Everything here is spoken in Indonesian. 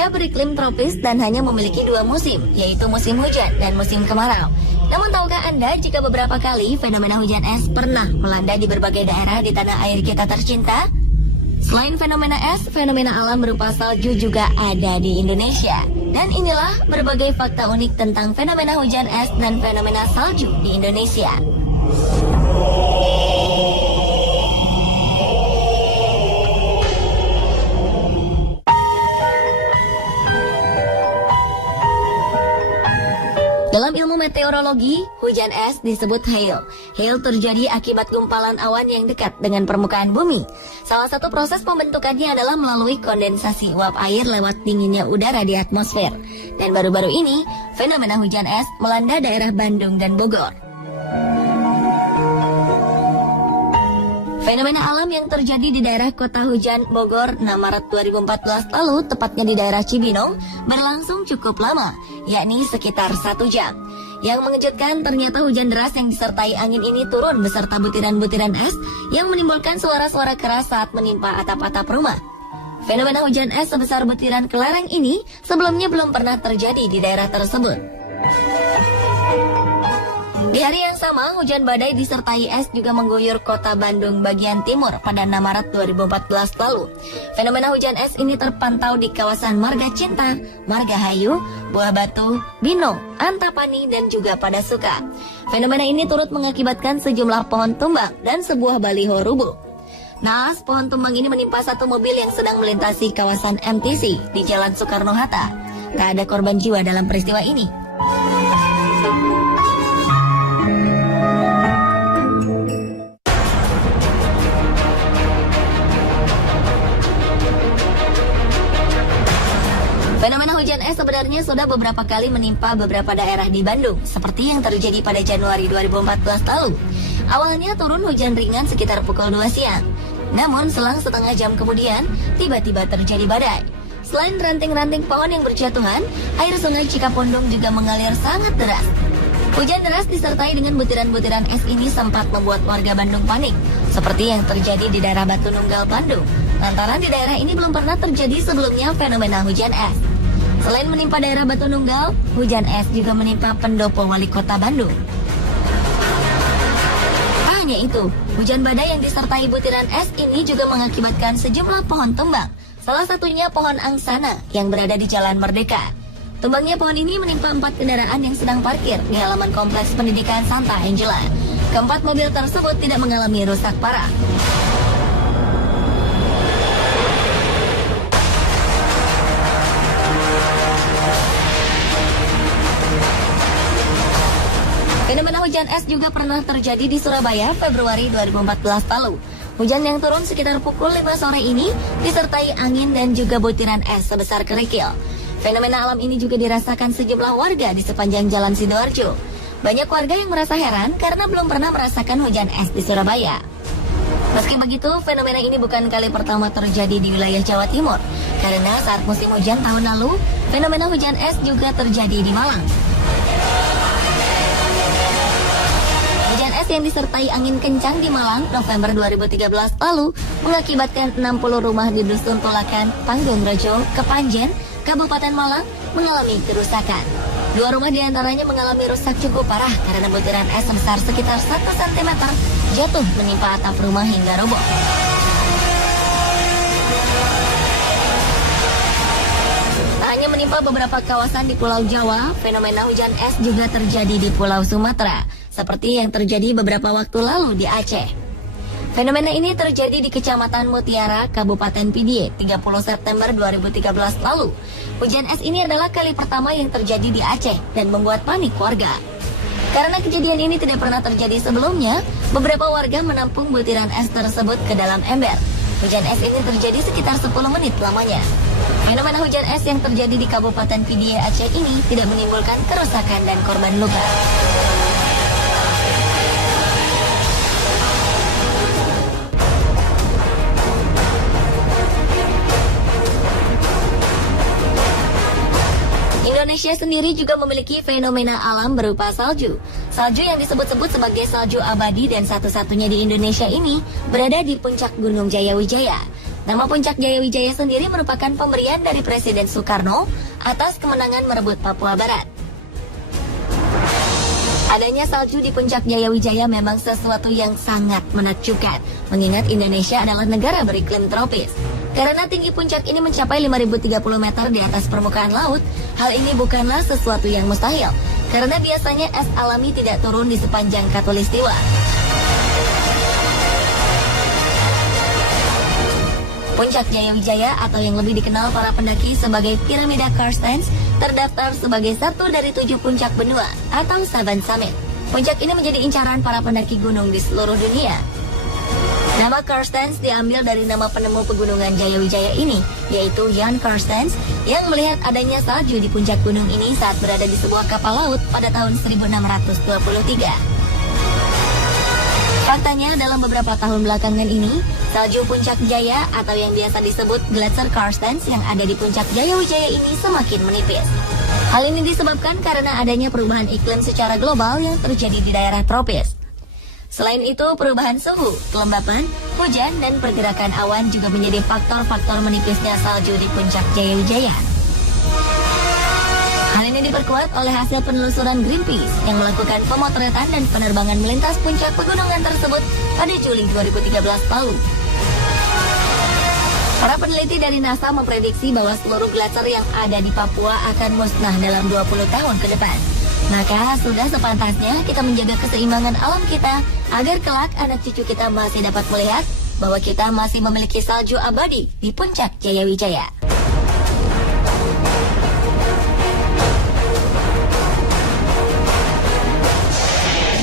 Indonesia beriklim tropis dan hanya memiliki dua musim, yaitu musim hujan dan musim kemarau. Namun tahukah Anda jika beberapa kali fenomena hujan es pernah melanda di berbagai daerah di tanah air kita tercinta? Selain fenomena es, fenomena alam berupa salju juga ada di Indonesia. Dan inilah berbagai fakta unik tentang fenomena hujan es dan fenomena salju di Indonesia. Dalam ilmu meteorologi, hujan es disebut hail. Hail terjadi akibat gumpalan awan yang dekat dengan permukaan bumi. Salah satu proses pembentukannya adalah melalui kondensasi uap air lewat dinginnya udara di atmosfer. Dan baru-baru ini, fenomena hujan es melanda daerah Bandung dan Bogor. Fenomena alam yang terjadi di daerah Kota Hujan Bogor 6 Maret 2014 lalu, tepatnya di daerah Cibinong, berlangsung cukup lama, yakni sekitar 1 jam. Yang mengejutkan, ternyata hujan deras yang disertai angin ini turun beserta butiran-butiran es yang menimbulkan suara-suara keras saat menimpa atap-atap rumah. Fenomena hujan es sebesar butiran kelereng ini sebelumnya belum pernah terjadi di daerah tersebut. Di hari yang sama, hujan badai disertai es juga mengguyur kota Bandung bagian timur pada 6 Maret 2014 lalu. Fenomena hujan es ini terpantau di kawasan Marga Cinta, Margahayu, Buah Batu, Bino, Antapani, dan juga Padasuka. Fenomena ini turut mengakibatkan sejumlah pohon tumbang dan sebuah baliho rubuh. Naas, pohon tumbang ini menimpa satu mobil yang sedang melintasi kawasan MTC di Jalan Soekarno-Hatta. Tak ada korban jiwa dalam peristiwa ini. Fenomena hujan es sebenarnya sudah beberapa kali menimpa beberapa daerah di Bandung, seperti yang terjadi pada Januari 2014 lalu. Awalnya turun hujan ringan sekitar pukul 2 siang. Namun selang setengah jam kemudian, tiba-tiba terjadi badai. Selain ranting-ranting pohon yang berjatuhan, air sungai Cikapundung juga mengalir sangat deras. Hujan deras disertai dengan butiran-butiran es ini sempat membuat warga Bandung panik, seperti yang terjadi di daerah Batu Nunggal, Bandung. Lantaran di daerah ini belum pernah terjadi sebelumnya fenomena hujan es. Selain menimpa daerah Batu Nunggal, hujan es juga menimpa pendopo wali kota Bandung. Tak hanya itu, hujan badai yang disertai butiran es ini juga mengakibatkan sejumlah pohon tumbang. Salah satunya pohon angsana yang berada di Jalan Merdeka. Tumbangnya pohon ini menimpa 4 kendaraan yang sedang parkir di halaman Kompleks Pendidikan Santa Angela. Keempat mobil tersebut tidak mengalami rusak parah. Fenomena hujan es juga pernah terjadi di Surabaya Februari 2014 lalu. Hujan yang turun sekitar pukul 5 sore ini disertai angin dan juga butiran es sebesar kerikil. Fenomena alam ini juga dirasakan sejumlah warga di sepanjang Jalan Sidoarjo. Banyak warga yang merasa heran karena belum pernah merasakan hujan es di Surabaya. Meski begitu, fenomena ini bukan kali pertama terjadi di wilayah Jawa Timur. Karena saat musim hujan tahun lalu, fenomena hujan es juga terjadi di Malang. Hujan es yang disertai angin kencang di Malang November 2013 lalu mengakibatkan 60 rumah di Dusun Tulakan, Panggung Rejo, Kepanjen, Kabupaten Malang mengalami kerusakan. 2 rumah diantaranya mengalami rusak cukup parah karena butiran es sebesar sekitar 1 cm jatuh menimpa atap rumah hingga roboh. Tak hanya menimpa beberapa kawasan di Pulau Jawa, fenomena hujan es juga terjadi di Pulau Sumatera, seperti yang terjadi beberapa waktu lalu di Aceh. Fenomena ini terjadi di Kecamatan Mutiara, Kabupaten Pidie, 30 September 2013 lalu. Hujan es ini adalah kali pertama yang terjadi di Aceh dan membuat panik warga. Karena kejadian ini tidak pernah terjadi sebelumnya, beberapa warga menampung butiran es tersebut ke dalam ember. Hujan es ini terjadi sekitar 10 menit lamanya. Fenomena hujan es yang terjadi di Kabupaten Pidie, Aceh ini tidak menimbulkan kerusakan dan korban luka. Indonesia sendiri juga memiliki fenomena alam berupa salju. Salju yang disebut-sebut sebagai salju abadi dan satu-satunya di Indonesia ini berada di puncak Gunung Jayawijaya. Nama Puncak Jayawijaya sendiri merupakan pemberian dari Presiden Soekarno atas kemenangan merebut Papua Barat. Adanya salju di Puncak Jayawijaya memang sesuatu yang sangat menakjubkan, mengingat Indonesia adalah negara beriklim tropis. Karena tinggi puncak ini mencapai 5.030 meter di atas permukaan laut, hal ini bukanlah sesuatu yang mustahil, karena biasanya es alami tidak turun di sepanjang Khatulistiwa. Puncak Jayawijaya atau yang lebih dikenal para pendaki sebagai Piramida Carstens terdaftar sebagai satu dari 7 puncak benua atau Saban Summit. Puncak ini menjadi incaran para pendaki gunung di seluruh dunia. Nama Carstens diambil dari nama penemu pegunungan Jayawijaya ini, yaitu Jan Carstens, yang melihat adanya salju di puncak gunung ini saat berada di sebuah kapal laut pada tahun 1623. Faktanya, dalam beberapa tahun belakangan ini, salju Puncak Jaya atau yang biasa disebut Gletser Carstens yang ada di Puncak Jayawijaya ini semakin menipis. Hal ini disebabkan karena adanya perubahan iklim secara global yang terjadi di daerah tropis. Selain itu, perubahan suhu, kelembapan, hujan, dan pergerakan awan juga menjadi faktor-faktor menipisnya salju di Puncak Jayawijaya. Hal ini diperkuat oleh hasil penelusuran Greenpeace yang melakukan pemotretan dan penerbangan melintas puncak pegunungan tersebut pada Juli 2013 lalu. Para peneliti dari NASA memprediksi bahwa seluruh gletser yang ada di Papua akan musnah dalam 20 tahun ke depan. Maka sudah sepantasnya kita menjaga keseimbangan alam kita agar kelak anak cucu kita masih dapat melihat bahwa kita masih memiliki salju abadi di Puncak Jayawijaya.